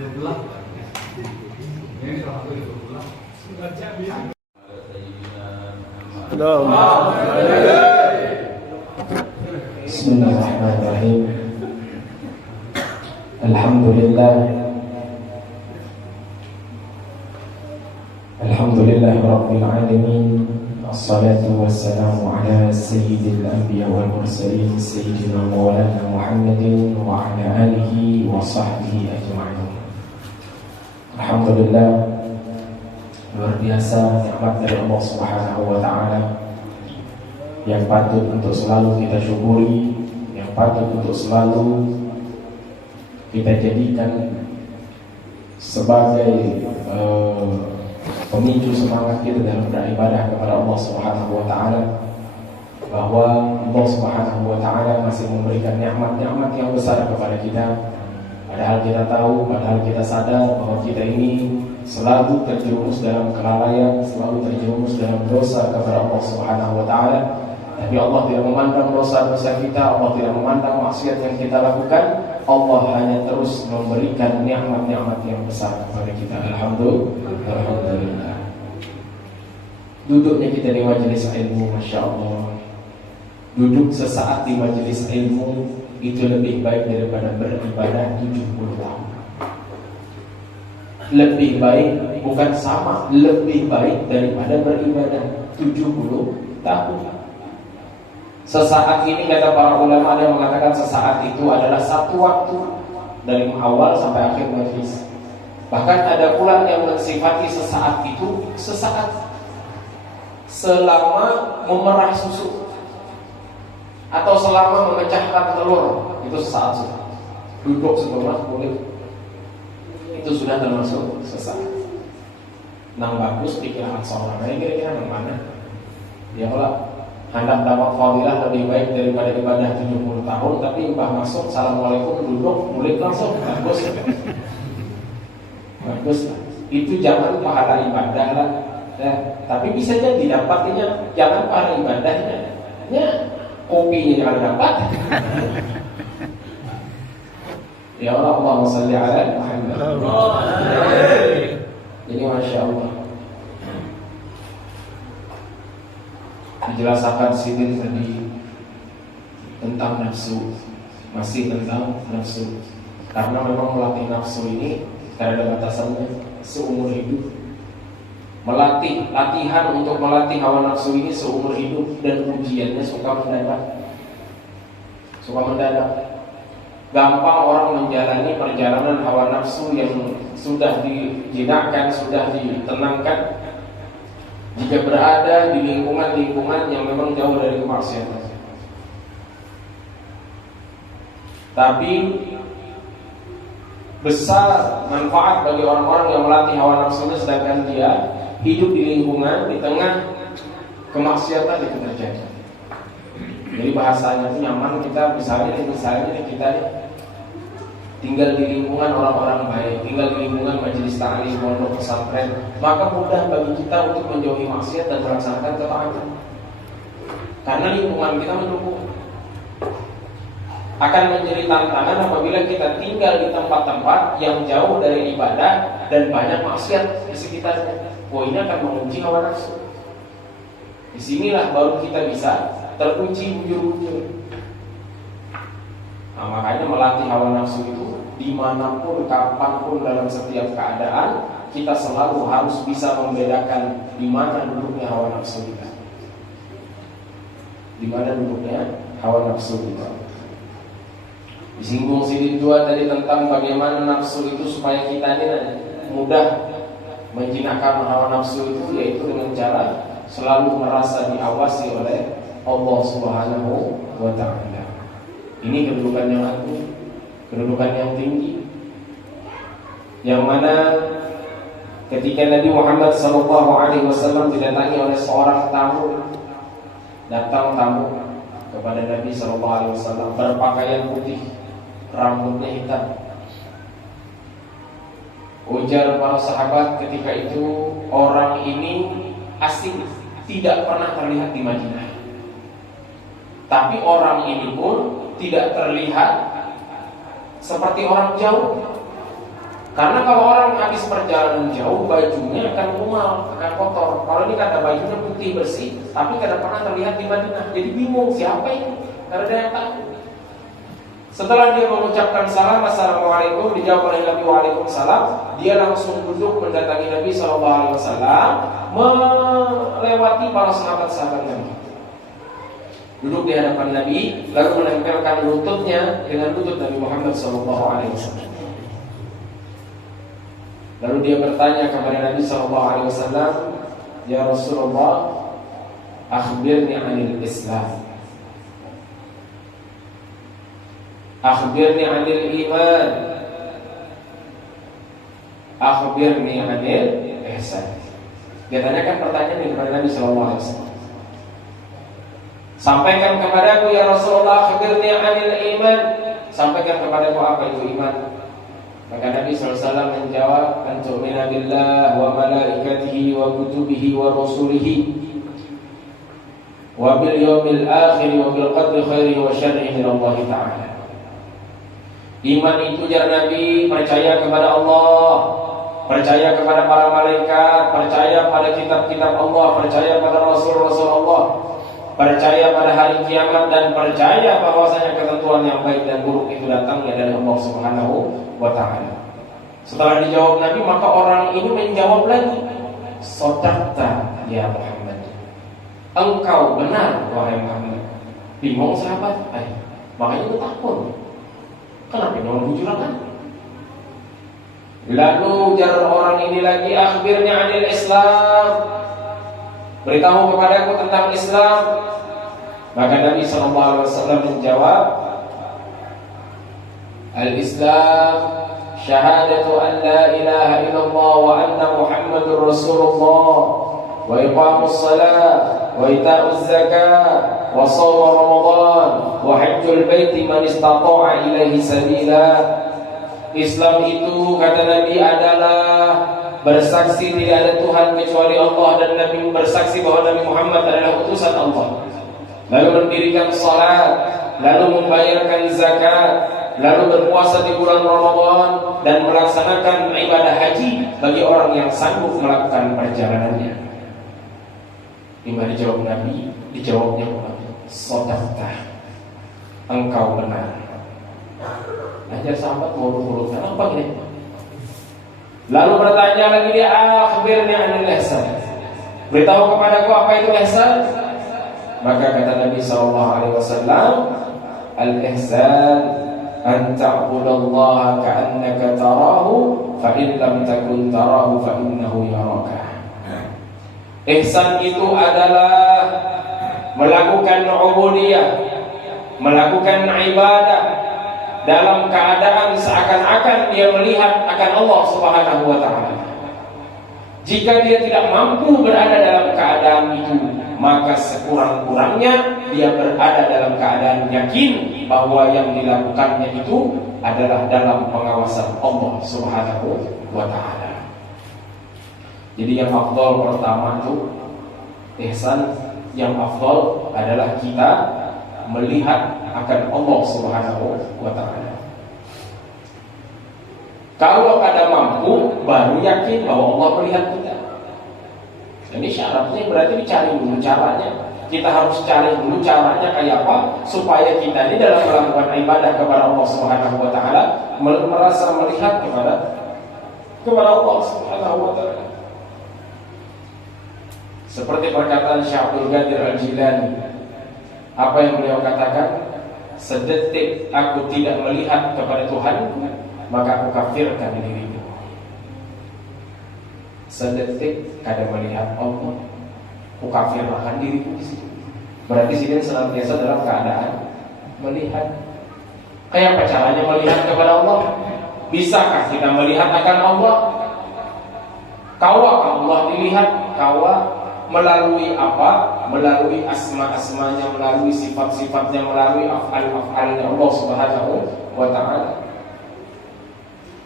Bismillahirrahmanirrahim. Alhamdulillah Rabbil Alamin. Assalatu wassalamu ala sayyidil anbiya wal mursalin sayyidina maulana Muhammadin wa ala alihi wa sahbihi ajma'in. Alhamdulillah, luar biasa nikmat dari Allah Subhanahu wa taala yang patut untuk selalu kita syukuri, yang patut untuk selalu kita jadikan sebagai pemicu semangat kita dalam beribadah kepada Allah Subhanahu wa taala, bahwa Allah Subhanahu wa taala masih memberikan nikmat-nikmat yang besar kepada kita. Padahal kita tahu, padahal kita sadar bahwa kita ini selalu terjerumus dalam kelalaian, selalu terjerumus dalam dosa kepada Allah Subhanahu wa taala. Tapi Allah tidak memandang dosa-dosa kita, Allah tidak memandang maksiat yang kita lakukan. Allah hanya terus memberikan nikmat-nikmat yang besar kepada kita. Alhamdulillah. Duduknya kita di majelis ilmu, Masya Allah, duduk sesaat di majelis ilmu itu lebih baik daripada beribadah 70 tahun. Lebih baik, bukan sama, lebih baik daripada beribadah 70 tahun. Sesaat ini, kata para ulama, ada yang mengatakan sesaat itu adalah satu waktu dari awal sampai akhir majlis. Bahkan ada pula yang mensifati sesaat itu sesaat selama memerah susu atau selama memecahkan telur, itu sesaat sudah. Duduk sebentar boleh, itu sudah termasuk sesaat. Nang bagus pikiran seorang, kira-kira yang mana? Ya Allah, hendak dapat fadilah lebih baik daripada ibadah 70 tahun, tapi mbah masuk, assalamualaikum, duduk, murid langsung, bagus. Bagus lah. Itu jangan pahala ibadah lah. Ya, tapi bisa jadi dapatnya jangan pahala ibadahnya. Ya, kopinya jangan dapat. Ya Allah, Allahumma shalli ala Muhammad. Jadi Masya Allah, dijelaskan sini tadi tentang nafsu, masih tentang nafsu. Karena memang melatih nafsu ini tidak ada batasannya seumur hidup. Latihan untuk melatih hawa nafsu ini seumur hidup, dan ujiannya suka mendadak. Gampang orang menjalani perjalanan hawa nafsu yang sudah dijinakkan, sudah ditenangkan, jika berada di lingkungan-lingkungan yang memang jauh dari kemaksiatan. Tapi besar manfaat bagi orang-orang yang melatih hawa nafsunya sedangkan dia hidup di lingkungan di tengah kemaksiatan itu terjadi. Jadi bahasanya itu nyaman, kita misalnya kita tinggal di lingkungan orang-orang baik, tinggal di lingkungan majelis ta'lim, pondok pesantren, maka mudah bagi kita untuk menjauhi maksiat dan melaksanakan ketaatan. Karena lingkungan kita mendukung. Akan menjadi tantangan apabila kita tinggal di tempat-tempat yang jauh dari ibadah dan banyak maksiat di sekitarnya. Ini akan menguji hawa nafsu. Disinilah baru kita bisa teruji bujur-bujur. Nah, makanya melatih hawa nafsu itu dimanapun, kapanpun, dalam setiap keadaan, kita selalu harus bisa membedakan di mana duduknya hawa nafsu kita. Di mana duduknya hawa nafsu kita. Disinggung sini dua tadi tentang bagaimana nafsu itu supaya kita ini mudah menjinakkan hawa nafsu itu, yaitu dengan cara selalu merasa diawasi oleh Allah Subhanahu wa ta'ala. Ini kedudukan yang agung, kedudukan yang tinggi, yang mana ketika Nabi Muhammad SAW didatangi oleh seorang tamu, datang tamu kepada Nabi SAW berpakaian putih, rambutnya hitam. Ujar para sahabat ketika itu, orang ini asing, tidak pernah terlihat di Madinah. Tapi orang ini pun tidak terlihat seperti orang jauh. Karena kalau orang habis perjalanan jauh, bajunya akan kumal, akan kotor. Kalau ini kata bajunya putih bersih, tapi tidak pernah terlihat di Madinah. Jadi bingung siapa itu? Karena dia yang tahu. Setelah dia mengucapkan salam, assalamualaikum, dijawab oleh Nabi waalaikumsalam, dia langsung duduk mendatangi Nabi SAW, melewati para sahabat-sahabat Nabi. Duduk di hadapan Nabi, lalu menempelkan lututnya dengan lutut Nabi Muhammad SAW. Lalu dia bertanya kepada Nabi SAW, ya Rasulullah, akhbirni anil Islam, akhbirni anil iman, akhbirni anil ihsan. Dia tanyakan pertanyaan ini kepada Nabi SAW. Sampaikan kepadaku ya Rasulullah, akhbirni anil iman, sampaikan kepadaku apa itu iman. Maka Nabi SAW menjawab, an tu'mina billah wa malaikatihi wa kutubihi wa rasulihi wa bil yawmil akhir wa bil qadri khairihi wa syarrihi min Allah Ta'ala. Iman itu ya Nabi, percaya kepada Allah, percaya kepada para malaikat, percaya pada kitab-kitab Allah, percaya pada Rasul-Rasul Allah, percaya pada hari kiamat, dan percaya bahwasanya ketentuan yang baik dan buruk itu datangnya dari Allah Subhanahu wa ta'ala. Setelah dijawab Nabi, maka orang ini menjawab lagi, shadaqta ya Muhammad, engkau benar wahai Muhammad. Bingung sahabat, makanya itu takut. Kenapa orang bujurangan? Lalu jalan orang ini lagi, akhbirnya anil Islam, beritahu kepadaku tentang Islam. Maka Nabi SAW menjawab, al-Islam syahadatu an la ilaha illallah wa anna Muhammadur Rasulullah wa iqamus salat wa ita'uz zakat wa shaum Ramadan wa hajjul baiti man istata'a ilaihi sabila. Islam itu, kata Nabi, adalah bersaksi tidak ada Tuhan kecuali Allah, dan Nabi bersaksi bahwa Nabi Muhammad adalah utusan Allah, lalu mendirikan salat, lalu membayarkan zakat, lalu berpuasa di bulan Ramadan, dan melaksanakan ibadah haji bagi orang yang sanggup melakukan perjalanannya. Lima dijawab Nabi, dijawabnya shadaqta, engkau benar. Ajar sahabat mulut-mulutkan apa ini? Lalu bertanya lagi dia, akhbirni anil ihsan, beritahu kepadaku apa itu ihsan. Maka kata Nabi SAW, al-ihsan an ta'budallaha ka'annaka tarahu fa in lam takun tarahu fa innahu yaraka. Ihsan itu adalah melakukan ubudiyah, melakukan ibadah dalam keadaan seakan-akan dia melihat akan Allah Subhanahu wa ta'ala. Jika dia tidak mampu berada dalam keadaan itu, maka sekurang-kurangnya dia berada dalam keadaan yakin bahwa yang dilakukannya itu adalah dalam pengawasan Allah Subhanahu wa ta'ala. Jadi yang afdal pertama itu ihsan, yang afdal adalah kita melihat akan Allah Subhanahu wa ta'ala. Kalau ada mampu, baru yakin bahwa Allah melihat kita. Ini syaratnya berarti dicari dulu caranya. Kita harus cari dulu caranya kayak apa, supaya kita ini dalam melakukan ibadah kepada Allah Subhanahu wa ta'ala merasa melihat kepada Allah Subhanahu wa ta'ala. Seperti perkataan Syekh Abdul Qadir Al-Jilani, apa yang beliau katakan, sedetik aku tidak melihat kepada Tuhanku, maka aku kafirkan diriku. Sedetik kada melihat Allah, aku kafirkan diriku di sini. Berarti sini senantiasa dalam keadaan melihat. Kayak apa caranya melihat kepada Allah? Bisakah kita melihat akan Allah? Kawa Allah dilihat, kawa melalui apa? Melalui asma-asmanya, melalui sifat-sifatnya, melalui af'al-af'alnya Allah Subhanahu wa ta'ala.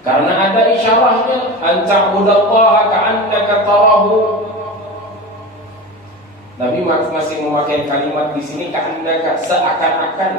Karena ada isyarahnya, an ta'budallaha ka'annaka tarahu. Nabi masih memakai kalimat di sini, ka'annaka, seakan-akan.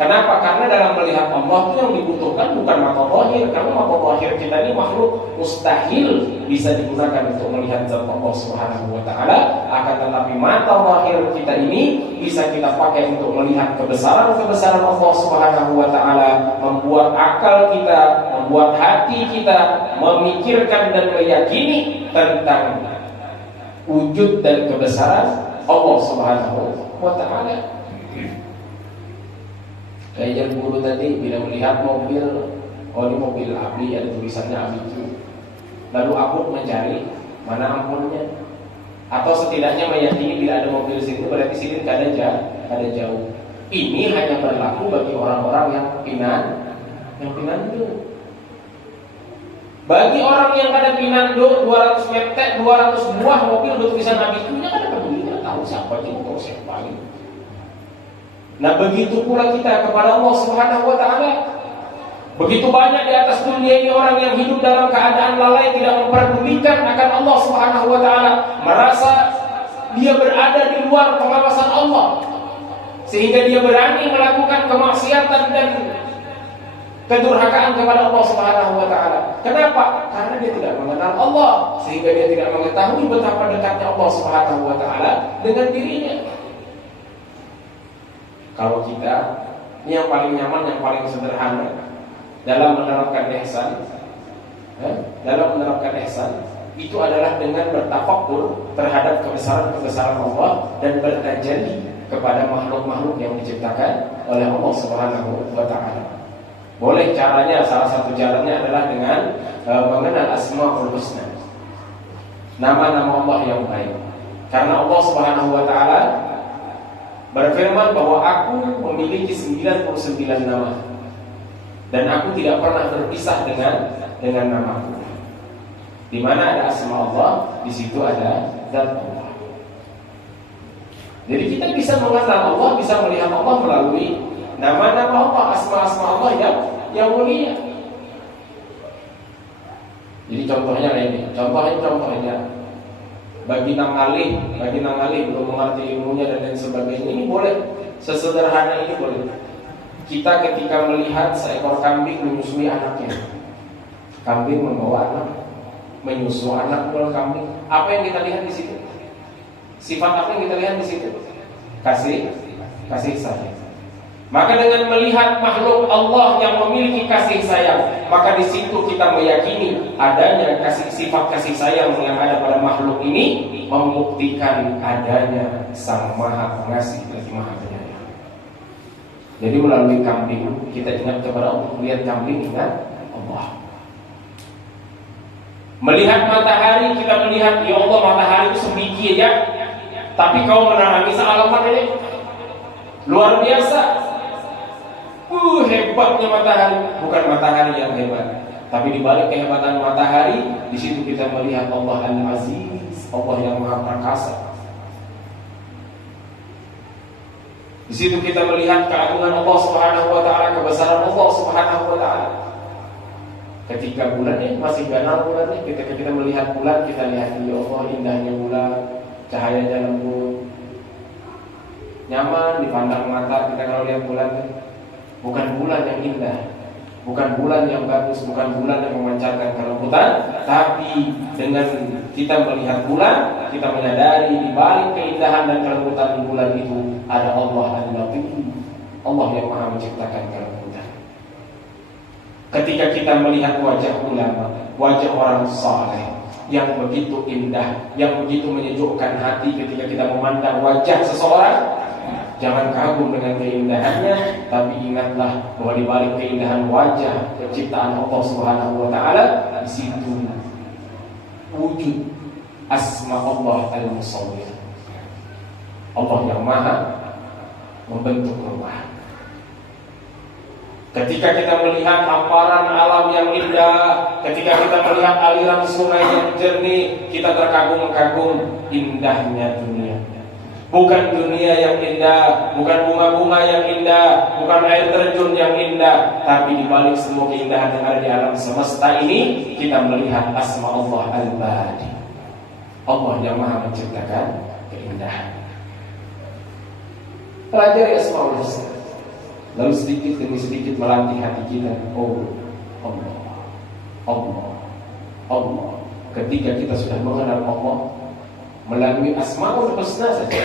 Kenapa? Karena dalam melihat Allah itu yang dibutuhkan bukan mata zahir, karena mata zahir kita ini makhluk mustahil bisa digunakan untuk melihat zat Allah Subhanahu wa taala. Akan tetapi mata zahir kita ini bisa kita pakai untuk melihat kebesaran-kebesaran Allah Subhanahu wa taala, membuat akal kita, membuat hati kita memikirkan dan meyakini tentang wujud dan kebesaran Allah Subhanahu wa taala. Kayak guru tadi bila melihat mobil, oh ini mobil Abdi, ada tulisannya Abdi, lalu aku mencari mana ampunnya, atau setidaknya meyakini bila ada mobil sini berarti sini ada jauh. Ini hanya berlaku bagi orang-orang yang pinandu. Bagi orang yang ada pinandu 200 meter, 200 buah mobil bertulisan Abdi-nya kan ada peduli, tidak tahu siapa itu, tahu siapa ini. Nah begitu pula kita kepada Allah Subhanahu wa ta'ala. Begitu banyak di atas dunia ini orang yang hidup dalam keadaan lalai, tidak memperdulikan akan Allah Subhanahu wa ta'ala, merasa dia berada di luar pengawasan Allah, sehingga dia berani melakukan kemaksiatan dan kedurhakaan kepada Allah Subhanahu wa ta'ala. Kenapa? Karena dia tidak mengenal Allah, sehingga dia tidak mengetahui betapa dekatnya Allah Subhanahu wa ta'ala dengan dirinya. Kalau kita, ini yang paling nyaman, yang paling sederhana dalam menerapkan ihsan, itu adalah dengan bertafakkur terhadap kebesaran-kebesaran Allah dan bertajalli kepada makhluk-makhluk yang diciptakan oleh Allah Subhanahu wa ta'ala. Boleh caranya, salah satu caranya adalah dengan mengenal Asmaul Husna, nama-nama Allah yang baik. Karena Allah Subhanahu wa ta'ala berfirman bahwa aku memiliki 99 nama dan aku tidak pernah berpisah dengan namaku. Di mana ada asma Allah, di situ ada zat Allah. Jadi kita bisa mengenal Allah, bisa melihat Allah melalui nama-nama Allah, asma-asma Allah yang mulia. Jadi contohnya ini, contohnya bagi nang alih belum mengerti ilmunya dan lain sebagainya, ini boleh sesederhana ini boleh. Kita ketika melihat seekor kambing menyusui anaknya, kambing membawa anak, menyusu anak oleh kambing, apa yang kita lihat di situ? Sifat apa yang kita lihat di situ? Kasih sayang. Maka dengan melihat makhluk Allah yang memiliki kasih sayang, maka di situ kita meyakini adanya sifat kasih sayang yang ada pada makhluk ini, membuktikan adanya Sang Maha Pengasih lagi Maha Penyayang. Jadi melalui kambing kita ingat kepada Allah, melihat kambing ingat Allah. Melihat matahari, kita melihat, ya Allah matahari itu sebiji ya, tapi kau menerangi sealaman ini luar biasa. Hebatnya matahari, bukan matahari yang hebat, tapi di balik kehebatan matahari, di situ kita melihat Allah Al-Aziz, Allah yang Maha Perkasa. Di situ kita melihat keagungan Allah Subhanahu wa taala, kebesaran Allah Subhanahu wa taala. Ketika bulannya masih ganal bulannya, ketika kita melihat bulan, kita lihat ya Allah indahnya bulan, cahayanya lembut, nyaman dipandang mata kita kalau lihat bulan. Bukan bulan yang indah, bukan bulan yang bagus, bukan bulan yang memancarkan kelembutan, tapi dengan kita melihat bulan, kita menyadari di balik keindahan dan kelembutan bulan itu ada Allah Al-Latif, Allah yang Maha menciptakan kelembutan. Ketika kita melihat wajah ulama, wajah orang saleh yang begitu indah, yang begitu menyejukkan hati ketika kita memandang wajah seseorang, jangan kagum dengan keindahannya, tapi ingatlah bahwa di balik keindahan wajah penciptaan Allah Subhanahu wa taala, di situ wujud asma Allah Al-Musawwir. Allah yang Maha membentuk rupa. Ketika kita melihat hamparan alam yang indah, ketika kita melihat aliran sungai yang jernih, kita terkagum-kagum indahnya dunia. Bukan dunia yang indah, bukan bunga-bunga yang indah, bukan air terjun yang indah, tapi di balik semua keindahan yang ada di alam semesta ini, kita melihat asma Allah Al-Badi, Allah yang Maha menciptakan keindahan. Pelajari Asmaul Husna. lalu sedikit demi sedikit melatih hati kita. Oh Allah, Allah, Allah. Ketika kita sudah mengenal Allah melalui Asmaul Husna saja,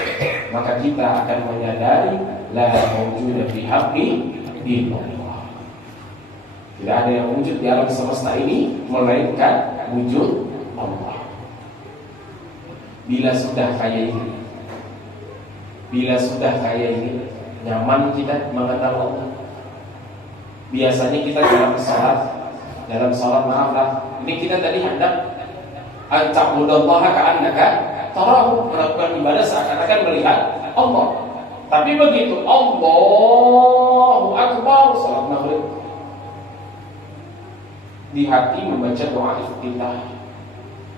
maka kita akan menyadari la mawjuda fi haqqi illallah. Tidak ada yang wujud di alam semesta ini melainkan wujud Allah. Bila sudah kayak ini, nyaman kita mengenal Allah. Biasanya kita dalam salat maaflah. Ini kita tadi hendak ta'budallaha ka'annaka tarahu, melakukan ibadah seakan-akan melihat Allah. Tapi begitu Allahu Akbar salat maghrib, di hati membaca doa iftitah,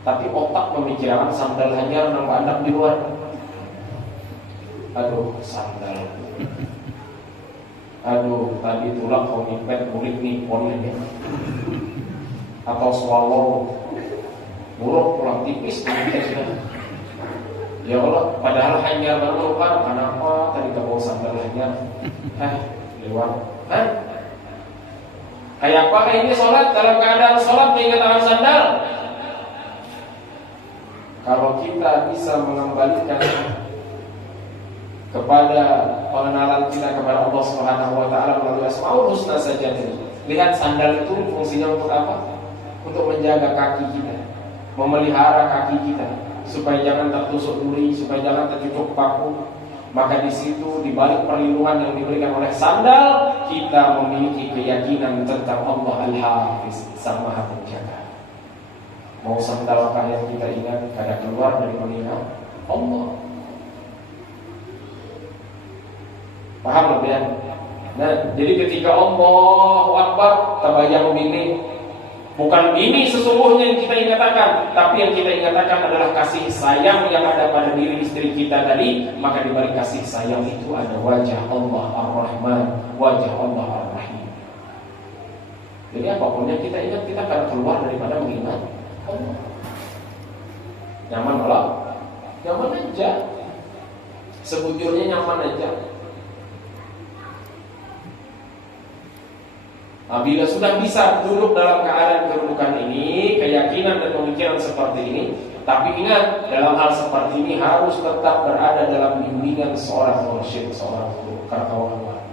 tapi otak memikirkan sandal hanya nambah-nambah di luar. Aduh sandal, aduh tadi tulang konipet murid nipon ini, atau swallow buruk pulang tipis kita sudah. Ya Allah, padahal hanya baru lupa kenapa tadi kebawa sandal hanya lewat. Kayak apa ini sholat dalam keadaan sholat mengingat sandal? Kalau kita bisa mengembalikan kepada pengenalan kita kepada Allah Subhanahu wa taala melalui Asmaul Husna saja. Lihat sandal itu fungsinya untuk apa? Untuk menjaga kaki kita, memelihara kaki kita supaya jangan tertusuk duri, supaya jangan tercucuk paku. Maka di situ di balik perlindungan yang diberikan oleh sandal, kita memiliki keyakinan tentang Allah Al-Hafiz, Sang Maha Penjaga. Mau sandal apa yang kita ingat, kada keluar dari mengingat Allah. Paham lebih ya? Nah, jadi ketika Allahu Akbar, tabayang bini, bukan ini sesungguhnya yang kita ingatakan, tapi yang kita ingatakan adalah kasih sayang yang ada pada diri istri kita tadi. Maka di balik kasih sayang itu ada wajah Allah Ar-Rahman, wajah Allah Ar-Rahim. Jadi apapun yang kita ingat, kita akan keluar daripada mengingat Allah. Nyaman malah? Nyaman aja. Sebujurnya nyaman aja. Bila sudah bisa duduk dalam keadaan kedudukan ini, keyakinan dan pemikiran seperti ini, tapi ingat, dalam hal seperti ini harus tetap berada dalam bimbingan seorang mursyid, seorang guru, karyawan.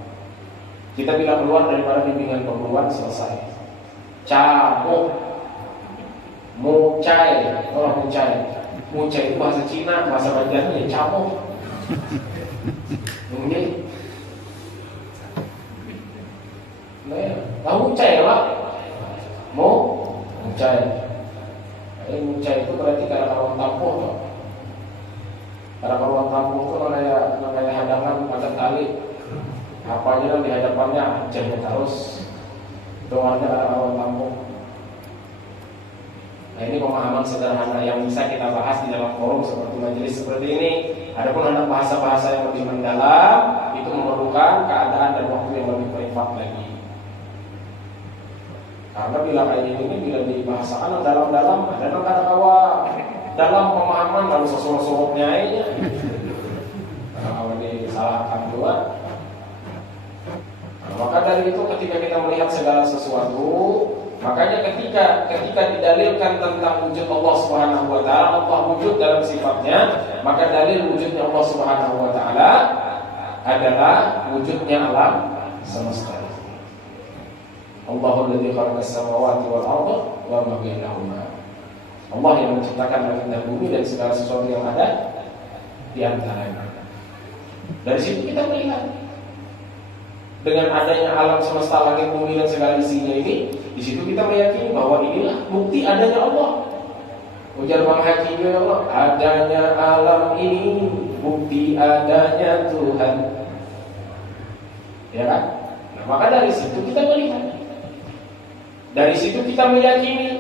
Kita bila keluar daripada bimbingan perguruan, selesai. Cabuk, mucai, orang mucai. Mucai itu bahasa Cina, bahasa Banjarnya cabuk. Ini tahu mucai lah, mau mucai. Mucai itu berarti kada karuan tampung toh. Kada karuan tampung itu namanya hadangan pada tali. Apa aja di hadapannya jahnya terus. Doanya kada karuan tampung. Nah, ini pemahaman sederhana yang bisa kita bahas di dalam forum seperti majelis seperti ini. Adapun ada bahasa-bahasa yang lebih mendalam, itu memerlukan keadaan dan waktu yang lebih privat lagi. Karena bila kayak ini bila dibahasakan dalam-dalam, ada kata kawa dalam pemahaman lalu sesuatu-suatunya aja. Kalau disalahkan juga. Nah, maka dari itu ketika kita melihat segala sesuatu, makanya ketika didalilkan tentang wujud Allah Subhanahu wa taala, Allah wujud dalam sifatnya, maka dalil wujudnya Allah Subhanahu wa taala adalah wujudnya alam semesta. Allahul ladzi khalaqas samawati wal arda wa ma bainahuma. Allah yang menciptakan langit dan bumi dan segala sesuatu yang ada di antaranya. Dari situ kita melihat dengan adanya alam semesta, langit, bumi dan segala isinya ini, di situ kita meyakini bahwa inilah bukti adanya Allah. Ujar Bang Haji, ya Allah, adanya alam ini bukti adanya Tuhan. Ya kan? Nah, maka dari situ kita melihat. Dari situ kita meyakini.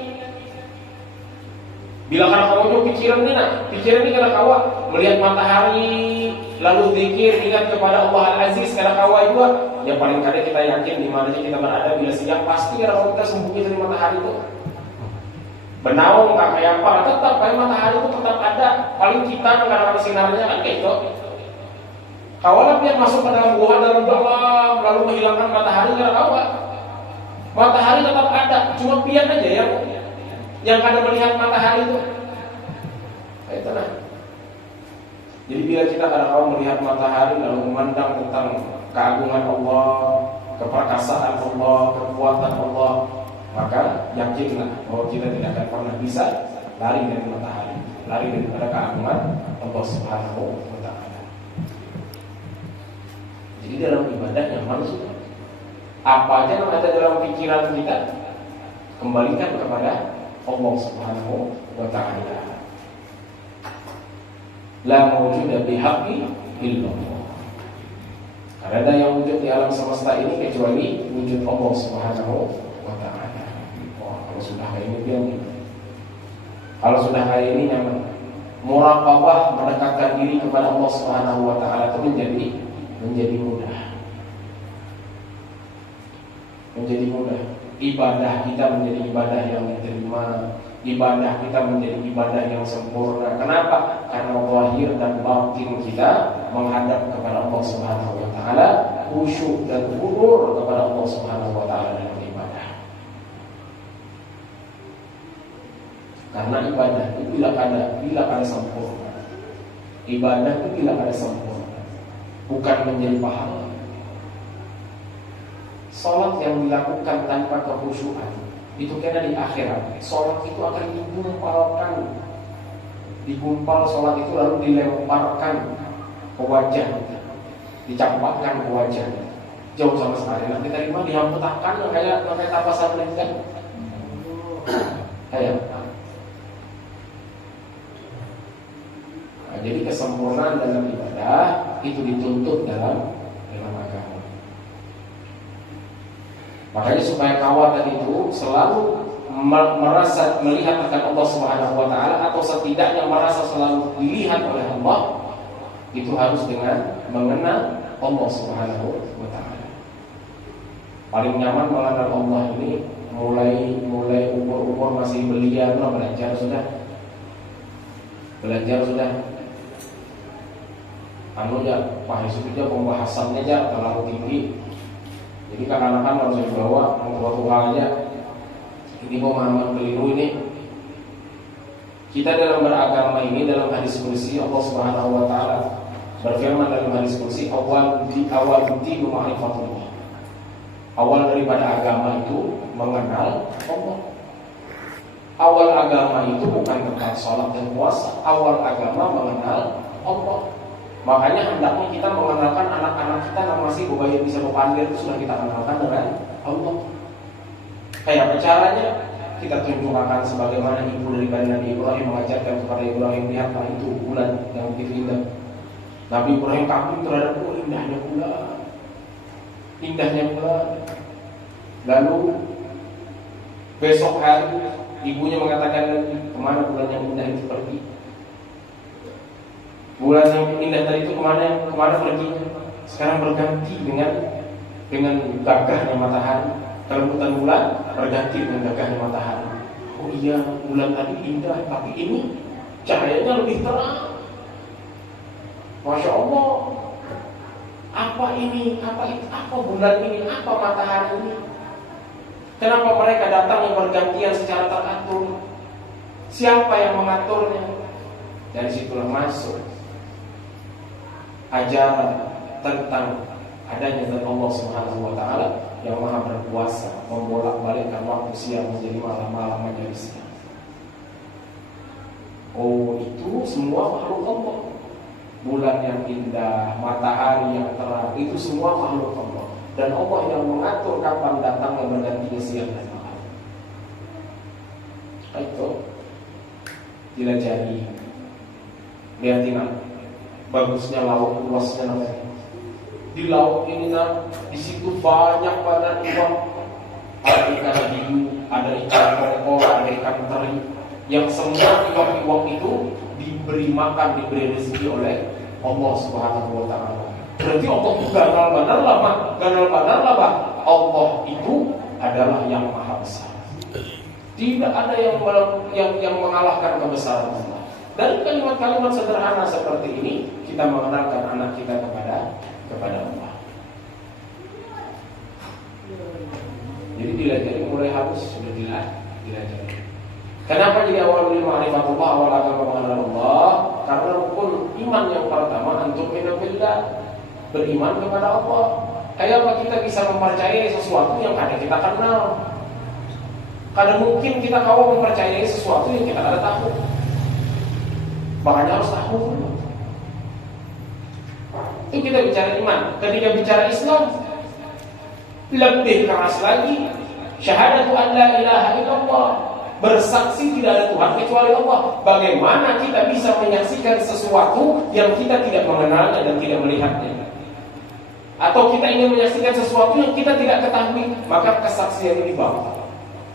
Bila kana kamu pikiran ini kana kawa melihat matahari lalu zikir ingat kepada Allah Al-Aziz kana kawa juga. Yang paling kadang kita yakin di mana kita berada bila siang pasti kana kita sembunyi dari matahari itu. Benaung tak kayak apa, tetap kayak matahari itu tetap ada. Paling kita karena sinarnya kan kayak itu. Kawalan dia masuk ke dalam gua dalam lalu menghilangkan matahari karena apa? Matahari tetap ada, cuma pian aja yang ada melihat matahari itu. Itu nah. Jadi bila kita kadang-kadang melihat matahari lalu memandang tentang keagungan Allah, keperkasaan Allah, kekuatan Allah, maka yakinlah bahwa kita tidak akan pernah bisa lari dari matahari, lari daripada keagungan Allah Subhanahu wa Ta'ala. Jadi dalam ibadah yang manusia, apa aja yang ada dalam pikiran kita, kembalikan kepada Allah Subhanahu wa Ta'ala. La mawjuda bihaqqi illallah. Karena ada yang wujud di alam semesta ini kecuali wujud Allah Subhanahu wa Ta'ala. Wah, kalau sudah kayak ini dia nih. Kalau sudah kayak ini nyaman. Muraqabah, mendekatkan diri kepada Allah Subhanahu wa Ta'ala itu menjadi mudah. Menjadi mudah. Ibadah kita menjadi ibadah yang diterima. Ibadah kita menjadi ibadah yang sempurna. Kenapa? Karena zahir dan batin kita menghadap kepada Allah Subhanahu wa Ta'ala, khusyuk dan hudur kepada Allah Subhanahu wa Ta'ala dalam ibadah. Karena ibadah itu bila ada sempurna. Ibadah itu bila ada sempurna, bukan menjadi pahala. Salat yang dilakukan tanpa kekhusyukan itu kena di akhirat. Sholat itu akan digumpal sholat itu lalu dilemparkan ke wajah, dicampakkan ke wajah, jauh sama sekali. Nanti terima dihamputakan kayak tapasan lengan. Kayak. Nah, jadi kesempurnaan dalam ibadah itu dituntut dalam agama. Makanya supaya kawat tadi itu selalu merasa melihat akan Allah Subhanahu wa Ta'ala, atau setidaknya merasa selalu dilihat oleh Allah, itu harus dengan mengenal Allah Subhanahu wa Ta'ala. Paling nyaman mengenal Allah ini mulai umur masih belia, belajar sudah. Pak Yesus aja pembahasannya aja terlalu tinggi. Jadi kadang-kadang harus dibawa tua aja. Ini pemahaman keliru ini. Kita dalam beragama ini, dalam hadis qudsi Allah Subhanahu wa Ta'ala berfirman dalam hadis qudsi, awal dinu ma'rifatullah. Awal daripada agama itu mengenal Allah. Awal agama itu bukan tentang sholat dan puasa. Awal agama mengenal Allah. Makanya hendaknya kita mengenalkan anak-anak kita yang masih berbayar bisa berpandir itu sudah kita kenalkan dengan Allah. Kayak apa caranya? Kita tunjukkan sebagaimana ibu daripada Nabi Ibrahim mengajarkan kepada Ibrahim, lihatlah itu bulan yang begitu indah. Nabi Ibrahim kagum terhadap indahnya bulan. Lalu besok hari ibunya mengatakan lagi, kemana bulan yang indah itu pergi? Bulan yang indah tadi itu kemana perginya? Sekarang berganti dengan gagahnya matahari. Kelembutan bulan berganti dengan gagahnya matahari. Oh iya, bulan tadi indah, tapi ini cahayanya lebih terang. Masya Allah. Apa ini? Apa bulan ini? Apa matahari ini? Kenapa mereka datang yang bergantian secara teratur? Siapa yang mengaturnya? Dari situlah masuk ajaran tentang adanya zat Allah Subhanahu wa Ta'ala yang Maha berkuasa membolak-balikkan waktu siang menjadi malam, malam menjadi siang. Oh, itu semua makhluk Allah. Bulan yang indah, matahari yang terang, itu semua makhluk Allah. Dan Allah yang mengatur kapan datang yang bergantinya siang dan malam. Itu jelajahi. Lihatin bagusnya laut, luasnya namanya. Di laut ini di situ banyak badan ikan. Ada ikan hiu, ada ikan kokor, ada ikan teri. Yang semua ikan itu diberi makan, diberi rezeki oleh Allah Subhanahu wa Ta'ala. Berarti Allah itu ganal benar lah, Pak. Allah itu adalah yang maha besar. Tidak ada yang mengalahkan kebesaran Allah. Dari kalimat-kalimat sederhana seperti ini kita mengenalkan anak kita kepada Allah. Jadi dilajari mulai harus sudah dilajari. Kenapa jadi awal bil ma'rifatullah, awal agama mengenal Allah? Karena rukun iman yang pertama antum billah, beriman kepada Allah. Kayak apa kita bisa mempercayai sesuatu yang kadang kita kenal? Kadang mungkin kita kau mempercayai sesuatu yang kita ada tahu. Makanya harus tahu. Itu kita bicara iman. Ketika bicara Islam, lebih keras lagi. Syahadatu an la ilaha illallah, bersaksi tidak ada Tuhan kecuali Allah. Bagaimana kita bisa menyaksikan sesuatu yang kita tidak mengenalnya dan tidak melihatnya? Atau kita ingin menyaksikan sesuatu yang kita tidak ketahui, maka kesaksian ini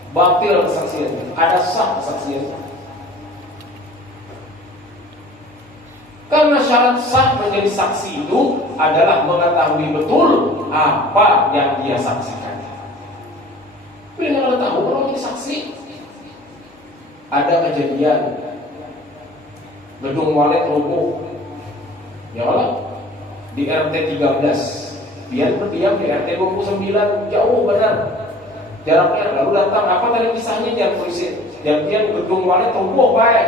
batil kesaksian. Ada sah kesaksian. Karena syarat sah menjadi saksi itu adalah mengetahui betul apa yang dia saksikan. Bila kalau tahu orang ini saksi, ada kejadian gedung walet roboh, ya Allah, di RT 13. Dia berdiam di RT 29, jauh benar jaraknya. Lalu datang, apa tadi kisahnya dia polisi? Dia gedung walet roboh baik.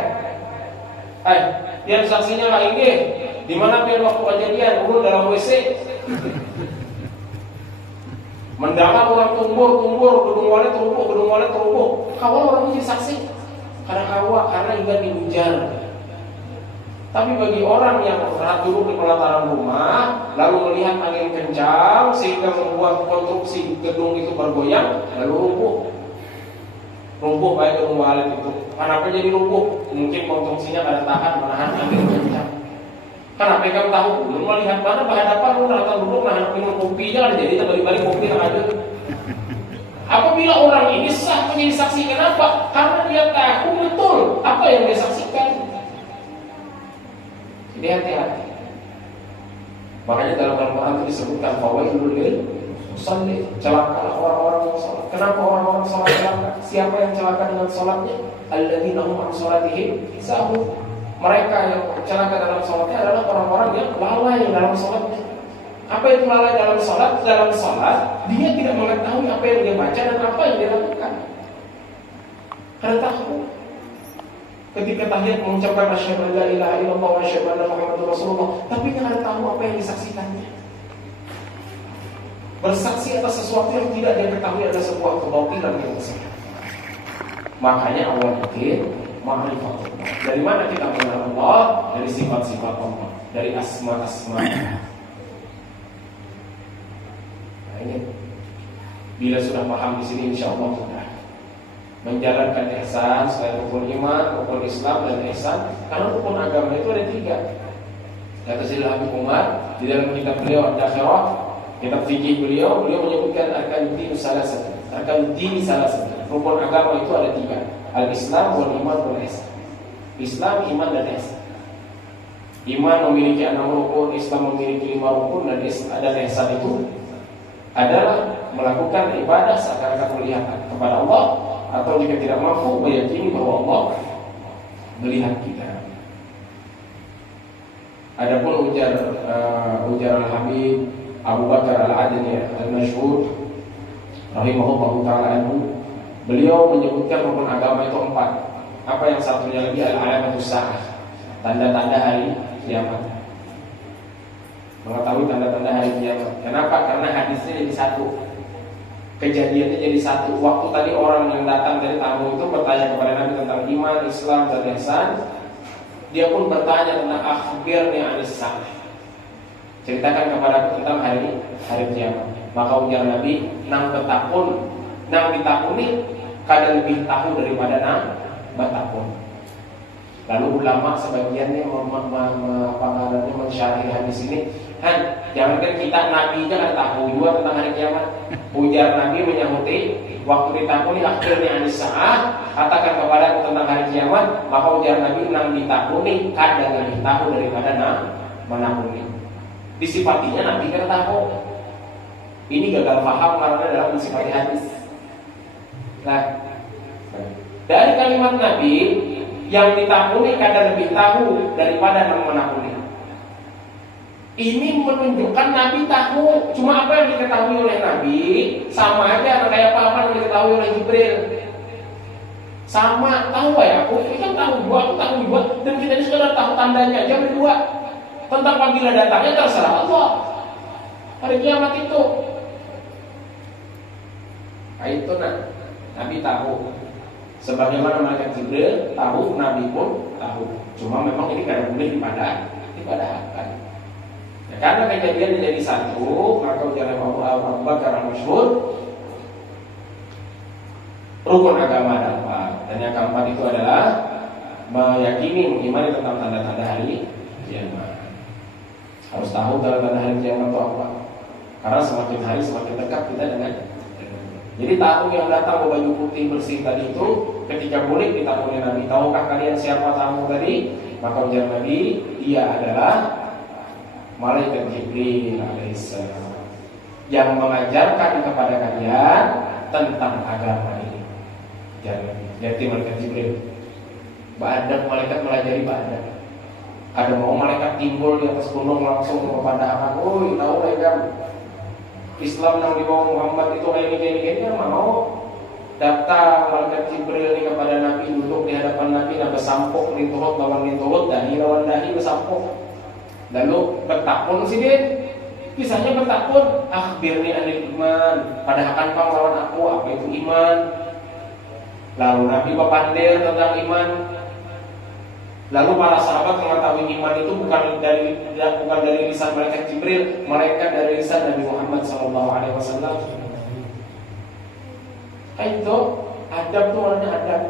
Yang saksinya lah ini, di mana dia waktu kejadian urut dalam WC. Mendalam orang tumbur, gedung walet roboh. Kawal orang ini saksi. Karena juga diujar. Tapi bagi orang yang pernah duduk di pelataran rumah, lalu melihat angin kencang sehingga membuat konstruksi gedung itu bergoyang, lalu rumpuh baik gedung walet itu. Kenapa jadi lumpuh? Mungkin konstruksinya kada tahan menahan angin kencang. Kenapa kamu tahu? Belum melihat mana berhadapan lu datang duduk nahan minum kopinya ada jadi terbalik-balik kopi yang ada. Apabila orang ini sah menjadi saksi, kenapa? Karena dia tahu betul apa yang dia saksikan. Jadi hati-hati. Makanya dalam Al-Quran itu disebutkan fawailul lil musallin, celakalah orang-orang yang salat. Kenapa orang-orang salat celaka? Siapa yang celaka dengan salatnya? Alladzina hum an salatihim sahun. Mereka yang celaka dalam salatnya adalah orang-orang yang lalai dalam salatnya. Apa itu lalai dalam salat? Dalam salat dia tidak mengetahui apa yang dia baca dan apa yang dia lakukan. Karena tahu. Ketika tahiyat mengucapkan asyhadu an la ilaha illallah wa asyhadu anna muhammadar rasulullah, tapi dia tidak tahu apa yang disaksikannya. Bersaksi atas sesuatu yang tidak dia ketahui adalah sebuah kebatilan yang besar. Makanya awal bikin ma'rifatullah. Dari mana kita mengenal Allah? Dari sifat-sifat Allah, dari asma-asma. Nah ini, bila sudah paham di sini, insya Allah sudah menjalankan ihsan selain rukun iman, rukun Islam dan ihsan. Karena rukun agama itu ada 3. Kata Syekh Habib Umar di dalam kitab beliau Ad-Dakhirah, kitab fikih beliau menyebutkan arkan din salasah. Arkan din salasah. Rukun agama itu ada 3. Al-Islam, wal iman, wal ihsan. Islam, iman dan ihsan. Iman memiliki 6 rukun, Islam memiliki 5 rukun, dan ihsan itu adalah melakukan ibadah seakan-akan melihat kepada Allah, atau jika tidak mampu meyakini bahwa Allah melihat kita. Adapun ujar Al-Habib Abu Bakar Al-Adni Al-Masyhur rahimahullahu ta'ala anhu, beliau menyebutkan rukun agama itu 4. Apa yang satunya lagi? Al-alamatus sa'ah, tanda-tanda hari kiamat. Mengetahui tanda-tanda hari kiamat. Kenapa? Karena hadisnya jadi satu, kejadiannya jadi satu. Waktu tadi orang yang datang dari tamu itu bertanya kepada Nabi tentang iman, Islam, dan ihsan, dia pun bertanya tentang akhbirni anis sa'ah, ceritakan kepada aku tentang hari kiamat. Maka ujar Nabi, nang ditakuni kadang lebih tahu daripada nang batapun. Lalu ulama sebagiannya mensyarih hadis ini, jangankan kita, Nabi jangan tahu juga tentang hari kiamat. Ujar Nabi menyahuti, waktu ditakuni akhirnya anis sa'ah, katakan kepada aku tentang hari kiamat. Maka ujar Nabi, nang ditakuni kadang lebih tahu daripada nang menakuni. Disifatinya Nabi kan tahu. Ini gagal paham karena dalam mensifati hadis. Nah, dari kalimat Nabi, yang ditakuni kadang lebih tahu daripada yang menakuni, ini menunjukkan Nabi tahu. Cuma apa yang diketahui oleh Nabi sama aja kayak apa yang diketahui oleh Jibril. Sama, tahu ya aku, ini kan tahu dua, aku tahu dua, dan kita ini sudah tahu tandanya aja berdua. Tentang panggilan datangnya terserah Allah. Hari kiamat itu. Nah itu Nabi tahu. Sebagaimana malaikat Jibril tahu, Nabi pun tahu. Cuma memang ini kada boleh dipadahkan. Ya, karena kejadian menjadi satu, maka ujar Abu Bakar al-Masyhur, rukun agama ada empat. Dan yang keempat itu adalah meyakini, mengimani tentang tanda-tanda hari kiamat. Harus tahu tanda-tanda hari kiamat itu apa. Karena semakin hari semakin dekat kita dengan. Jadi tahu yang datang baju putih bersih tadi itu ketika boleh kita oleh Nabi. Tahukah kalian siapa tamu tadi? Maka ujar Nabi, dia adalah malaikat Jibril alaihissalam yang mengajarkan kepada kalian tentang agama ini. Jadi malaikat Jibril. Ba'adak malaikat melajari ba'adak. Ada mau malaikat timbul di atas gunung langsung kepada aku, tahu legam Islam yang dibawa Muhammad itu kayak gini kan mau datang malaikat Jibril ini kepada Nabi, duduk di hadapan Nabi, dan bersampuk lintuhut lawan lintuhut, dahi lawan dahi bersampuk. Lalu bertakun sih dia, kisahnya bertakun, akhbirni anil iman, padahkan kau lawan aku apa itu iman. Lalu Nabi berpandir tentang iman. Lalu para sahabat mengetahui iman itu bukan dari lisan malaikat Jibril, melainkan dari lisan Nabi Muhammad SAW. Itu adab tuh warnanya adab.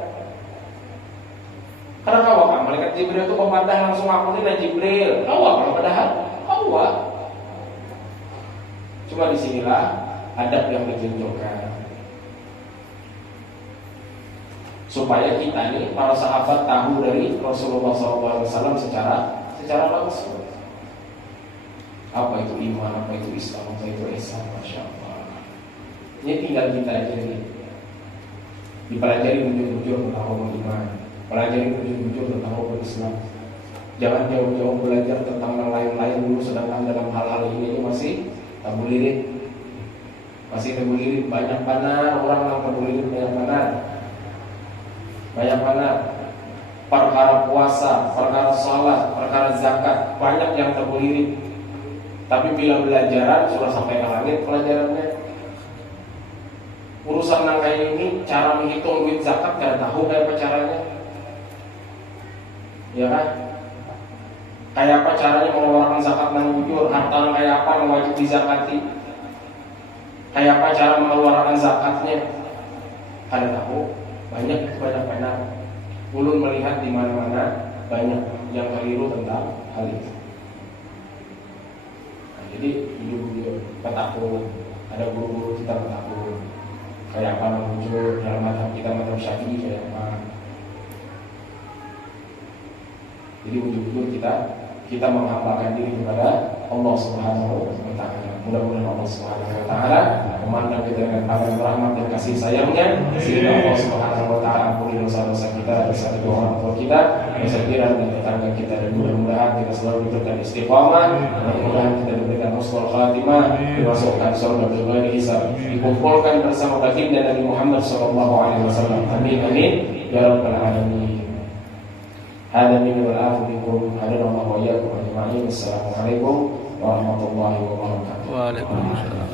Karena kau kan malaikat Jibril itu memandang langsung aku ini Jibril. Kau kalau padahal kau. Cuma disinilah adab yang ditunjukkan. Supaya kita ini para sahabat tahu dari Rasulullah SAW secara langsung apa itu iman, apa itu Islam, apa itu ihsan. Masya Allah. Ini tinggal kita aja nih dipelajari bujur-bujur tentang hukum iman, pelajari bujur-bujur tentang hukum Islam. Jangan jauh-jauh belajar tentang yang lain-lain dulu, sedangkan dalam hal-hal ini masih tabu lirik. Banyak mana orang yang tabu lirik, banyak mana perkara puasa, perkara sholat, perkara zakat, banyak yang terbulirik. Tapi bila belajaran sudah sampai ke langit pelajarannya. Urusan yang kayak ini, cara menghitung duit zakat kada tahu kayak apa caranya. Ya kan? Kayak apa caranya mengeluarkan zakat yang jujur, harta yang kayak apa yang wajib dizakati. Kayak apa cara mengeluarkan zakatnya? Kada tahu. Banyak benar. Ulun melihat di mana-mana banyak yang keliru tentang hal itu. Nah, jadi jujur petakun, ada guru-guru kita petakun. Kayak apa muncul dalam madhab kita, madhab Syafi'i kayak apa. Jadi ujung-ujung kita menghambakan diri kepada Allah Subhanahu wa Ta'ala. Mudah-mudahan Allah Subhanahu wa Ta'ala memandang kita dengan tangan rahmat dan kasih sayangnya, sehingga Allah Subhanahu wa Ta'ala ampuni dosa-dosa kita, dosa kedua orang tua kita, dosa jiran dan tetangga kita, dan mudah-mudahan kita selalu diberikan istiqamah, mudah-mudahan kita diberikan husnul khatimah, dimasukkan surga bighairi hisab, dikumpulkan bersama baginda Nabi Muhammad SAW. Amin amin ya rabbal alamin. Hada min wal afu bikum, hadana Allah wa iyyakum ajma'in. Assalamualaikum warahmatullahi wabarakatuh. Waalaikumsalam.